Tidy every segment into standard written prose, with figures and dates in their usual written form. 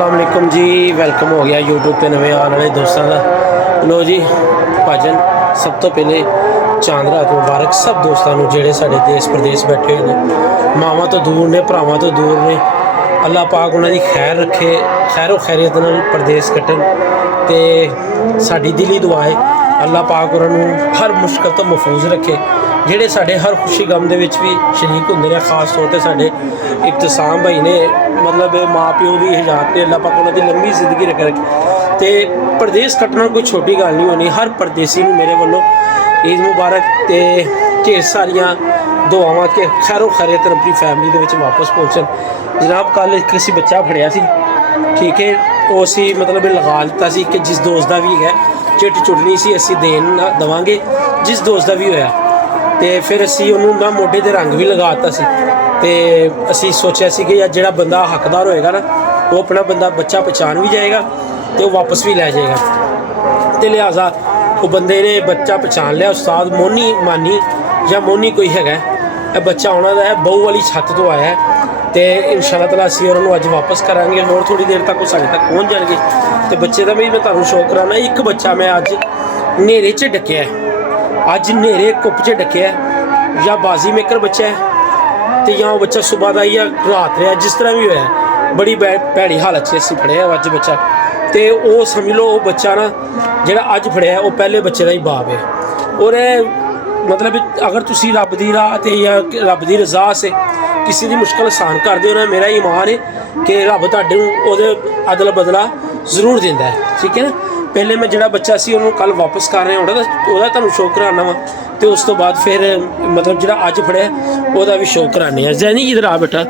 अस्सलाम वालेकुम जी, वेलकम हो गया यूट्यूब पे नवे आने वाले दोस्तों का। लो जी भाजन, सब तो पहले चांद रात मुबारक सब दोस्तों को जेड़े साडे देश प्रदेश बैठे हुए हैं, मावां तो दूर ने भरावां तो दूर ने। अल्लाह पाक उन्हां दी खैर रखे, खैरो खैरियत नाल परदेस कट्टन। ते साडी दिली दुआ है अल्लाह पाक उन्होंने हर मुश्किल तो महफूज रखे, ਜਿਹੜੇ ਸਾਡੇ हर खुशी गम ਦੇ ਵਿੱਚ ਵੀ ਸ਼ਰੀਕ ਹੁੰਦੇ ਨੇ। ਖਾਸ ਤੌਰ 'ਤੇ ਸਾਡੇ ਇਬਤਸਾਮ ਭਾਈ ਨੇ, मतलब माँ प्यो भी हजात ने, अल्लाह पाक उन्हों की लंबी जिंदगी रखे रखे। तो परदेस कट्टना कोई छोटी गल नहीं होनी। हर परदेसी को मेरे वालों ईद मुबारक ते ढेर सारिया दुआवां कि खैरो खैरियत अपनी फैमिली के वापस पहुँचन। जनाब कल किसी बच्चा फड़िया सी, ठीक है, वो असी मतलब लगा दिता सी कि जिस दोस्त का भी है चिट चुटनी सी असी देन देवांगे, जिस दोस्त का भी होया। तो फिर असी उन्होंने ना मोढे ते रंग भी लगा दिता सी। तो असी सोचा सी कि यार जिहड़ा बंदा हकदार होएगा ना, वो अपना बंदा बच्चा पहचान भी जाएगा तो वापस भी लै जाएगा। तो लिहाजा वो बंदे ने बच्चा पहचान लिया, उस्ताद मोनी मानी या मोनी कोई है। बच्चा उन्होंने है बहू वाली छत तो आया है। तो इंशाअल्लाह तआला असी उन्होंने अज वापस करांगे, होर थोड़ी देर तक वो साडे तक पहुँच जाएंगे। तो बच्चे का भी मैं तुहानूं शौक कराना। एक बच्चा मैं अज नेरे च डकिया, अज नेरे कुप च डकिया, या बाजी मेकर बच्चा है तो या बच्चा सुबह का या रात रहा, जिस तरह भी होया। बड़ी भैड़ी हालत से असी फड़िया अज बच्चा। तो वो समझ लो वो बच्चा ना जोड़ा अज फड़िया वो पहले बच्चे का ही बाप है। और मतलब अगर तुसी रब दी राह ते या रब दी रजा से किसी की मुश्किल आसान कर दो ना, मेरा ईमान है कि रब तुहाडे अदल बदला जरूर दिंदा है। ठीक है ना। पहले मैं जोड़ा बच्चा सी उन्होंने कल वापस कर रहा होना, तो तुहानूं शौक कराना वा। तो उस तो बाद फिर मतलब जोड़ा अज फड़िया वह भी शौक कराने हैं। जैनी इधर आ बेटा,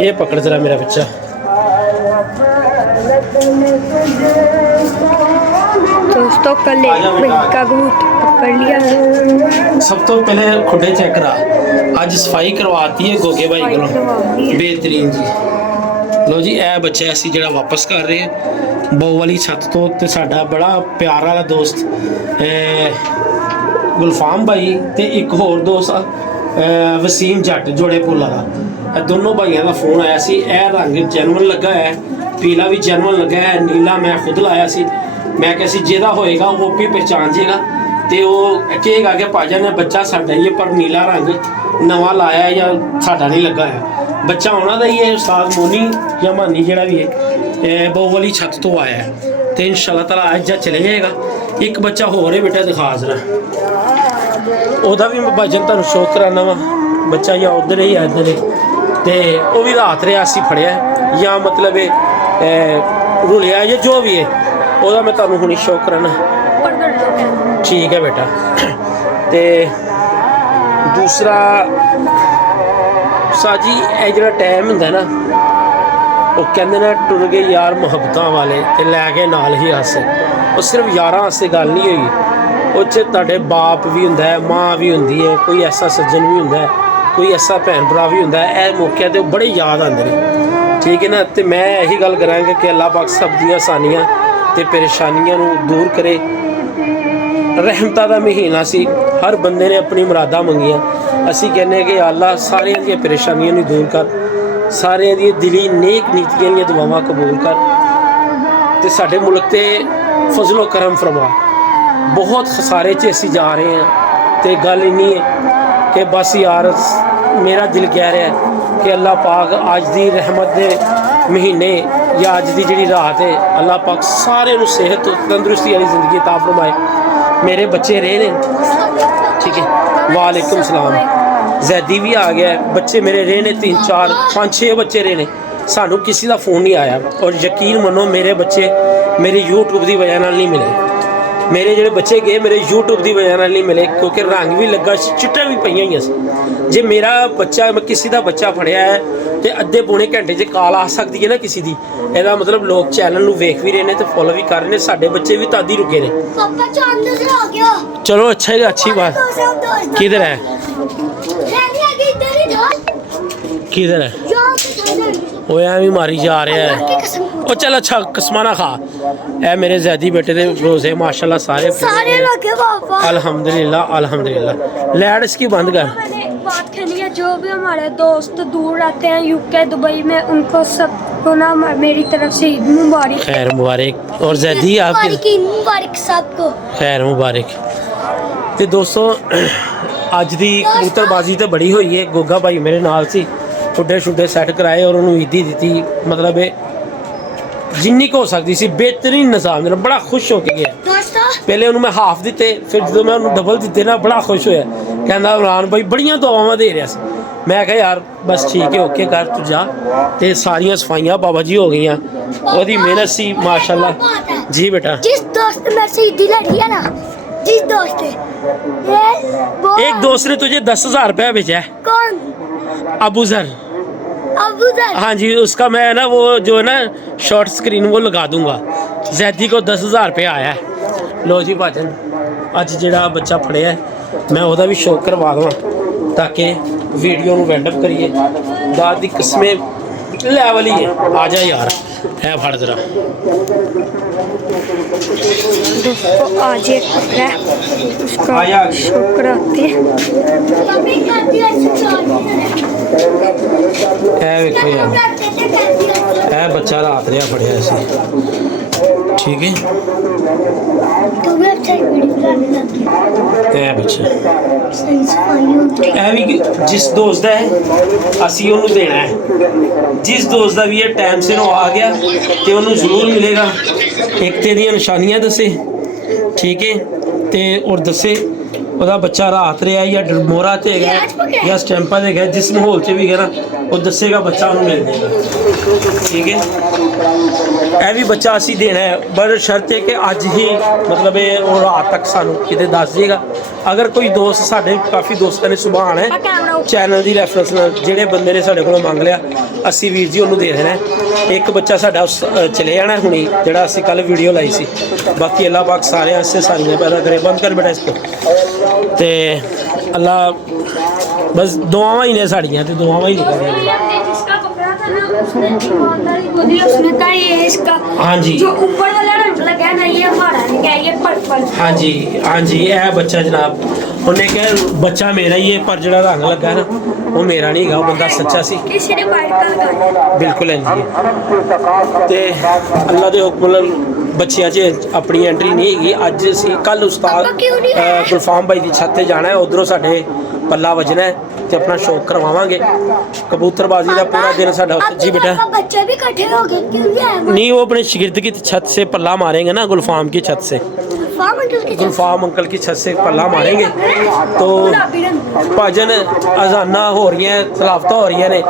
ये पकड़ जरा मेरा बच्चा। दोस्तों कल का बूट पकड़ लिया। सब तो पहले खुडे चेक करा, अज सफाई करवाती है गोगे भाई को, बेहतरीन जी। लो जी ए बच्चा असी जो वापस कर रहे हैं बहू वाली छत तो। ते साडा बड़ा प्यार वाला दोस्त गुलफाम भाई ते एक होर दोस्त वसीम जट जोड़े पुल वाला, दोनों भाइयों का फोन आया सी। ए रंग जैनवन लगा है, पीला भी जैनवन लगा है, नीला मैं खुद लाया सी। मैं कहा जेदा होएगा वो भी पहचान जेगा। तो वो कहेगा कि भाजन ने बच्चा साडा ही है, पर नीला रंग नवा लाया या साडा नहीं लगा है। बच्चा उन्होंने ही है, उस्ताद मोनी या मानी जोड़ा भी है, बहू वाली छत तो आया है। तो इंशाअल्लाह तआला अज चले जाएगा। एक बच्चा होर है बेटा, दिखा जरा ओदा भी मैं भजन तुहानूं शौक कराना वा। बच्चा या उधर ही या इधर है, तो वह भी रात रहा असी फड़िया या मतलब रुलिया या जो भी है, वह मैं तुहानूं हुणी शौक कराना। ठीक है बेटा। तो दूसरा साजी यह जो टाइम होंदा ना, वो कहते ना टुर गए यार मुहब्बतां वाले ते लै गए नाल ही हासे। वो सिर्फ यारां आस्ते गल नहीं हुई, उस तुहाडे बाप भी हुंदा है, माँ भी हुंदी है, कोई ऐसा सज्जन भी हुंदा है, कोई ऐसा भैन भरा भी हुंदा है। यह मौके ते बड़े याद आते हैं। ठीक है ना। तो मैं यही गल करांगा कि अल्लाह पाक सब दी आसानियां ते परेशानियां नूं दूर करे। रहमतां दा महीना सी, हर बंदे ने अपनी मुरादां मंगियां। असी कहने कि अल्लाह सारियां दी परेशानियां नूं दूर कर, सारियां दी दिली नेक नीतियां दी दुआवां कबूल कर, ते साडे मुल्क ते फजलो करम फरमा। बहुत खसारे च असी जा रहे हैं। तो गल इन्नी है कि बस यार मेरा दिल कह रहा है कि अल्लाह पाक अज दी रहमत दे महीने या अज दी जिहड़ी रात है, अल्लाह पाक सारे नूं सेहत तंदुरुस्ती वाली जिंदगी अता फरमाए। मेरे बच्चे रहे ने, ठीक है, वालेकुम सलाम। जैदी भी आ गया, बच्चे मेरे रहे ने 3 4 5 6 बच्चे रहे ने। सानू किसी का फोन नहीं आया, और यकीन मनो मेरे बच्चे मेरे यूट्यूब की वजह नाल नहीं मिले। मेरे जो बच्चे गए मेरे यूट्यूब की वजह नाल नहीं मिले, क्योंकि रंग भी लगा, चिट्टा भी पईयां ही सी। जे मेरा बच्चा मैं किसी का बच्चा फड़िया है तो अद्धे पौने घंटे च कॉल आ सकती है ना किसी की। ਇਹਦਾ मतलब लोग चैनल ਨੂੰ ਵੇਖ ਵੀ ਰਹੇ ਨੇ ਤੇ फॉलो भी कर रहे हैं। साडे बच्चे भी तादी रुके ने। पापा चांद से आ गया। चलो अच्छा है, अच्छी बात। किधर है किधर है वो भी मारी जा रहा है। ओ चल अच्छा कसमाना खा। ए मेरे जैदी बेटे दे रोजे माशाल्लाह सारे लगे पापा। अल्हम्दुलिल्लाह अल्हम्दुलिल्लाह। लाइट इसकी बंद कर। बात करनी है, जो भी हमारे दोस्त दूर रहते हैं यूके दुबई में, उनको सब सबको ना मेरी तरफ से ईद मुबारक। खैर मुबारक। और जैदी आपकी मुबारक सबको। खैर मुबारक। ਤੇ ਦੋਸਤੋ ਅੱਜ ਦੀ ਕਬੂਤਰਬਾਜ਼ੀ ਤੇ ਬੜੀ ਹੋਈ ਹੈ। ਗੋਗਾ ਭਾਈ ਮੇਰੇ ਨਾਲ ਸੀ, ਛੁੱਡੇ ਛੁੱਡੇ ਸੈੱਟ ਕਰਾਏ ਔਰ ਉਹਨੂੰ ਈਦੀ ਦਿੱਤੀ। ਮਤਲਬ ਇਹ ਜਿੰਨੀ ਕੁ ਹੋ ਸਕਦੀ ਸੀ ਬਿਹਤਰੀਨ ਨਿਜ਼ਾਮ ਨਾਲ ਬੜਾ ਖੁਸ਼ ਹੋ ਕੇ ਗਿਆ। ਪਹਿਲੇ ਉਹਨੂੰ ਮੈਂ ਹਾਫ ਦਿੱਤੇ, ਫਿਰ ਜਦੋਂ ਮੈਂ ਉਹਨੂੰ ਡਬਲ ਦਿੱਤੇ ਨਾ ਬੜਾ ਖੁਸ਼ ਹੋਇਆ। ਕਹਿੰਦਾ ਇਮਰਾਨ ਭਾਈ ਬੜੀਆਂ ਦੁਆਵਾਂ ਦੇ ਰਿਹਾ ਸੀ। ਮੈਂ ਕਿਹਾ ਯਾਰ ਬਸ ਠੀਕ ਹੈ, ਓਕੇ ਕਰ ਤੂੰ ਜਾ। ਤੇ ਸਾਰੀਆਂ ਸਫਾਈਆਂ ਬਾਬਾ ਜੀ ਹੋ ਗਈਆਂ। ਉਹਦੀ ਮਿਹਨਤ ਸੀ ਮਾਸ਼ਾਅੱਲਾ ਜੀ। बेटा जिस दोस्त में से ईदी लड़ी है ना, जिस दोस्त ने एक दोस्त ने तुझे 10,000 रुपया भेजा है। कौन? अबू जर। अबू जर। हाँ जी, उसका मैं ना वो जो है ना शॉर्ट स्क्रीन वो लगा दूंगा। जैदी को 10,000 रुपया आया है। लो जी भाजन अज ਜਿਹੜਾ ਬੱਚਾ ਫੜਿਆ ਮੈਂ ਉਹਦਾ ਵੀ ਸ਼ੌਕ ਕਰਵਾ ਦਵਾਂ ਤਾਂ ਕਿ ਵੀਡੀਓ ਨੂੰ ਵੈਂਡ ਅਪ ਕਰੀਏ। ਦਾਦ ਦੀ ਕਿਸਮੇ ਲੈਵਲ ਹੀ ਹੈ। ਆ ਜਾ ਯਾਰ ਹੈ ਫੜ ਜਰਾ। दोस्तों आज एक पकड़ा है, उसका आया। शौक कराते हैं। ਇਹ ਵੇਖੋ ਯਾਰ ਇਹ ਬੱਚਾ ਰਾਤ ਰਿਆ ਫੜਿਆ ਸੀ। ਠੀਕ ਹੈ ਇਹ ਬੱਚਾ ਇਹ ਵੀ ਜਿਸ ਦੋਸਤ ਦਾ ਹੈ ਅਸੀਂ ਉਹਨੂੰ ਦੇਣਾ ਹੈ। ਜਿਸ ਦੋਸਤ ਦਾ ਵੀ ਇਹ ਟਾਈਮ ਸਿਰ ਉਹ ਆ ਗਿਆ ਤੇ ਉਹਨੂੰ ਜ਼ਰੂਰ ਮਿਲੇਗਾ। ਇੱਕ ਤੇ ਦੀਆਂ ਨਿਸ਼ਾਨੀਆਂ ਦੱਸੇ, ਠੀਕ ਹੈ, ਤੇ ਔਰ ਦੱਸੇ ਉਹਦਾ ਬੱਚਾ ਰਾਤ ਰਿਹਾ ਜਾਂ ਡਰਮੋਰਾ ਤੇ ਹੈਗਾ ਜਾਂ ਸਟੈਂਪਾਂ ਤੇ ਹੈਗਾ। ਜਿਸ ਮਾਹੌਲ 'ਚ ਵੀ ਹੈਗਾ ਨਾ ਉਹ ਦੱਸੇਗਾ, ਬੱਚਾ ਉਹਨੂੰ ਮਿਲ ਜਾਏਗਾ। ਠੀਕ ਹੈ ਇਹ ਵੀ ਬੱਚਾ ਅਸੀਂ ਦੇਣਾ ਹੈ, ਪਰ ਸ਼ਰਤ ਹੈ ਕਿ ਅੱਜ ਹੀ ਮਤਲਬ ਇਹ ਉਹ ਰਾਤ ਤੱਕ ਸਾਨੂੰ ਕਿਤੇ ਦੱਸ ਜਾਏਗਾ। ਅਗਰ ਕੋਈ ਦੋਸਤ ਸਾਡੇ ਕਾਫੀ ਦੋਸਤਾਂ ਨੇ ਸੁਭਾਅ ਆਉਣਾ ਹੈ ਚੈਨਲ ਦੀ ਰੈਫਰੈਂਸ ਨਾਲ, ਜਿਹੜੇ ਬੰਦੇ ਨੇ ਸਾਡੇ ਕੋਲੋਂ ਮੰਗ ਲਿਆ ਅਸੀਂ ਵੀਰ ਜੀ ਉਹਨੂੰ ਦੇ ਦੇਣਾ। ਇੱਕ ਬੱਚਾ ਸਾਡਾ ਚਲੇ ਜਾਣਾ ਹੁਣੀ ਜਿਹੜਾ ਅਸੀਂ ਕੱਲ ਵੀਡੀਓ ਲਾਈ ਸੀ। ਬਾਕੀ ਅੱਲਾਹ ਪਾਕ ਸਾਰੇ ਆਸੇ ਸਾਰੀਆਂ ਪੈਦਾ ਕਰੇ। ਬੰਦ ਕਰ ਬੇਟਾ ਇਸਕੋ। ਤੇ ਅੱਲਾਹ ਬਸ ਦੁਆਵਾਂ ਹੀ ਨੇ ਸਾਡੀਆਂ ਤੇ ਦੁਆਵਾਂ ਹੀ ਨਿਕਲਦੀਆਂ। जिसका पकड़ा था ना उसने ईमानदारी बोली, उसने कहा ये इसका हाँ जी। जो ऊपर वाला रंग लगा है ना ये हमारा नहीं है, ये पर्पल। हाँ जी हाँ जी ਇਹ ਬੱਚਾ ਜਨਾਬ ਉਹਨੇ ਕਿਹਾ ਬੱਚਾ ਮੇਰਾ ਹੀ ਹੈ, ਪਰ ਜਿਹੜਾ ਰੰਗ ਲੱਗਾ ਨਾ ਉਹ ਮੇਰਾ ਨਹੀਂ ਹੈਗਾ, ਉਹ ਬੰਦਾ ਸੱਚਾ ਸੀ। किसी ने वाइट कलर का ਬਿਲਕੁਲ ਹੈ ਜੀ। ਤੇ ਅੱਲਾ ਦੇ ਹੁਕਮ ਨਾਲ ਬੱਚਿਆਂ 'ਚ ਆਪਣੀ ਐਂਟਰੀ ਨਹੀਂ ਹੈਗੀ। ਅੱਜ ਅਸੀਂ ਕੱਲ ਉਸਤਾਦ ਗੁਲਫਾਮ ਭਾਈ ਦੀ ਛੱਤ ਤੇ ਜਾਣਾ ਹੈ, ਉਧਰੋਂ ਸਾਡੇ ਪੱਲਾ ਵੱਜਣਾ ਹੈ ਤੇ ਆਪਣਾ ਸ਼ੌਕ ਕਰਵਾਵਾਂਗੇ। ਕਬੂਤਰਬਾਜ਼ੀ ਦਾ पूरा दिन साਡਾ जी बेटा बच्चे भी इकट्ठे हो गए क्यों है? नहीं, वो अपने शिगिर्द की छत से पल्ला मारेंगे ना, गुलफाम की छत से, गुलफाम अंकल की छत से पल्ला मारेंगे। तो भजन अजाना हो रही हैं, खिलाफत हो रही ने।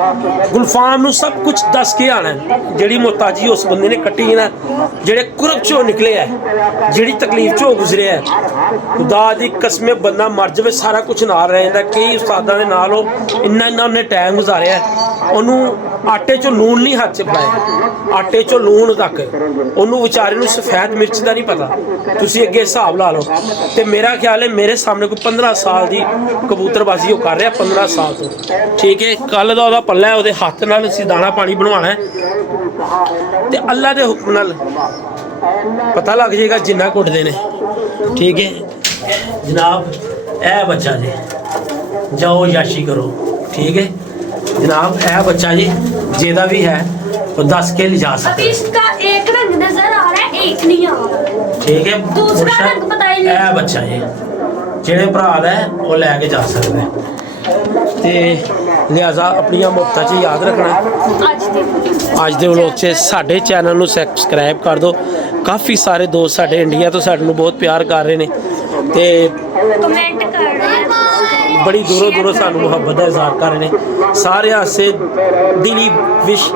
गुलफाम ਨੂੰ सब कुछ दस के आना है। ਜਿਹੜੀ ਮੁਹਤਾਜੀ ਉਸ ਬੰਦੇ ਨੇ ਕੱਟੀ ਹੈ ਨਾ, ਜਿਹੜੇ ਕੁਰਬ ਚੋਂ ਨਿਕਲੇ ਹੈ, ਜਿਹੜੀ ਤਕਲੀਫ ਚੋਂ ਗੁਜ਼ਰਿਆ ਹੈ, ਖੁਦਾ ਦੀ ਕਸਮੇ ਬੰਦਾ ਮਰ ਜਾਵੇ ਸਾਰਾ ਕੁਝ ਨਾਲ ਰਹਿ ਜਾਂਦਾ। ਕਈ ਉਸਤਾਦਾਂ ਦੇ ਨਾਲ ਉਹ ਇੰਨਾ ਉਹਨੇ ਟਾਈਮ ਗੁਜ਼ਾਰਿਆ, ਉਹਨੂੰ ਆਟੇ 'ਚੋਂ ਲੂਣ ਨਹੀਂ ਹੱਥ 'ਚ ਪਾਇਆ, ਆਟੇ 'ਚੋਂ ਲੂਣ ਤੱਕ ਉਹਨੂੰ ਵਿਚਾਰੇ ਨੂੰ ਸਫੈਦ ਮਿਰਚ ਦਾ ਨਹੀਂ ਪਤਾ। ਤੁਸੀਂ ਅੱਗੇ ਹਿਸਾਬ ਲਾ ਲਓ। ਤੇ ਮੇਰਾ ਖਿਆਲ ਹੈ ਮੇਰੇ ਸਾਹਮਣੇ ਕੋਈ 15 ਸਾਲ ਦੀ ਕਬੂਤਰਬਾਜ਼ੀ ਉਹ ਕਰ ਰਿਹਾ, 15 ਸਾਲ ਤੋਂ। ਠੀਕ ਹੈ ਕੱਲ ਦਾ ਉਹਦਾ ਪੱਲਾ ਹੈ, ਉਹਦੇ ਹੱਥ ਨਾਲ ਅਸੀਂ ਦਾਣਾ ਪਾਣੀ ਬਣਵਾਉਣਾ ਹੈ ਤੇ ਅੱਲਾ ਦੇ ਹੁਕਮ ਨਾਲ ਪਤਾ ਲੱਗ ਜਾਏਗਾ ਜਿੰਨਾ ਕੁੱਟਦੇ ਨੇ। ਠੀਕ ਹੈ ਜਨਾਬ ਇਹ ਬੱਚਾ ਜੀ ਜਾਓ ਯਾਸ਼ੀ ਕਰੋ। ਠੀਕ है जनाब है बच्चा जी जेदा भी है वो 10 के ले जा सकते। अभी इसका एक रंग नजर आ रहा है, एक नहीं आ रहा। ठीक है दूसरा रंग बताइए। है बच्चा जी जेड़े भरा है वो लैके जा सकते हैं। ते लिहाजा अपनी मुफ्ता च याद रखना। ਅੱਜ ਦੇ ਵਲੋਗ 'ਚ ਸਾਡੇ ਚੈਨਲ ਨੂੰ ਸਬਸਕ੍ਰਾਈਬ ਕਰ ਦਿਓ। ਕਾਫੀ ਸਾਰੇ ਦੋਸਤ ਸਾਡੇ ਇੰਡੀਆ ਤੋਂ ਸਾਡੇ ਨੂੰ ਬਹੁਤ ਪਿਆਰ ਕਰ ਰਹੇ ਨੇ ਤੇ कमेंट कर रहे हैं। बड़ी दूरों दूरों सानू मुहब्बत का इजहार कर रहे हैं। सारे हासे दिली विश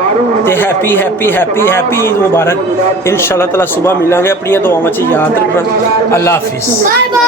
ते happy happy happy happy Eid मुबारक। इंशाअल्लाह ताला सुबह मिलेंगे। अपनी दुआवां च याद रखना। अल्लाह हाफिज़। Bye bye.